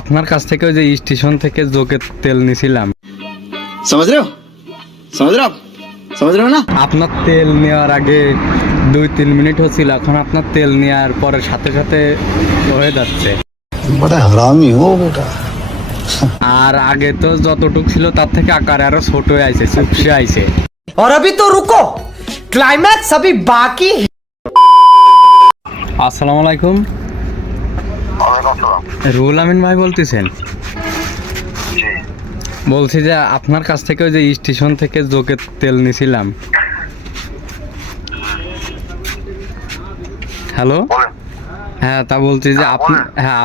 আপনার কাছ থেকে ওই যে স্টেশন থেকে জোকের তেল নিছিলাম। समझ रहे हो समझ रहे हो ना। আপনার তেল নেওয়ার আগে 2-3 মিনিট হচ্ছিল, এখন আপনার তেল নেওয়ার পরে সাথে সাথে হয়ে যাচ্ছে। बड़ा हरामी हो बेटा। আর আগে তো যতটুক ছিল তার থেকে আকারে আরো ছোট হয়ে আইছে, চুপসে আইছে। और अभी तो रुको, क्लाइमैक्स अभी बाकी है। আসসালামু আলাইকুম। রুহুল আমিন ভাই বলতেছেন? বলছি যে আপনার কাছ থেকে ওই যে স্টেশন থেকে জোকের তেল নিছিলাম। হ্যালো, হ্যাঁ, তা বলছি যে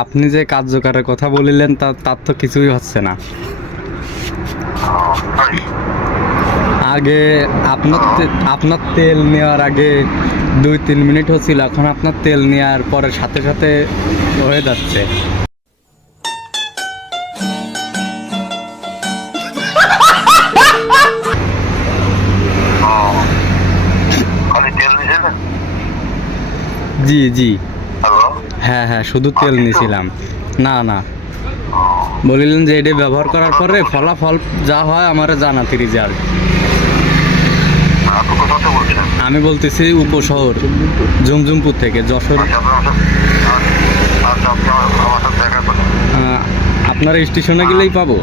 আপনি যে কার্যকরের কথা বলিলেন তার তো কিছুই হচ্ছে না। আগে আপনার তেল নেওয়ার আগে 2-3 মিনিট হচ্ছিল, এখন আপনার তেল নেওয়ার পরে সাথে সাথে হয়ে যাচ্ছে। জি জি, হ্যাঁ হ্যাঁ, শুধু তেল নিছিলাম। না না, বলিলেন যে এটা ব্যবহার করার পরে ফলাফল যা হয় আমার জানাতে রেজাল্ট। আমি বলতেছি উপশহর ঝুমঝুমপুর থেকে, যশোর। আপনার স্টেশনে গেলেই পাবো।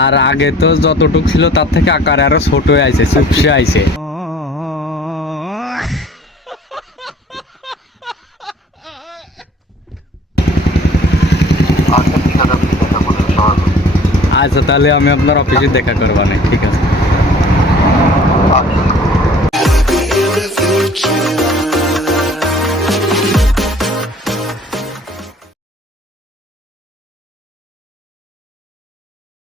আর আগে তো যতটুক ছিল তার থেকে আকারে আরো ছোট হয়ে আইছে, চুপসে আইছে। আচ্ছা, তাহলে আমি আপনার অফিসে দেখা করবো না, ঠিক আছে।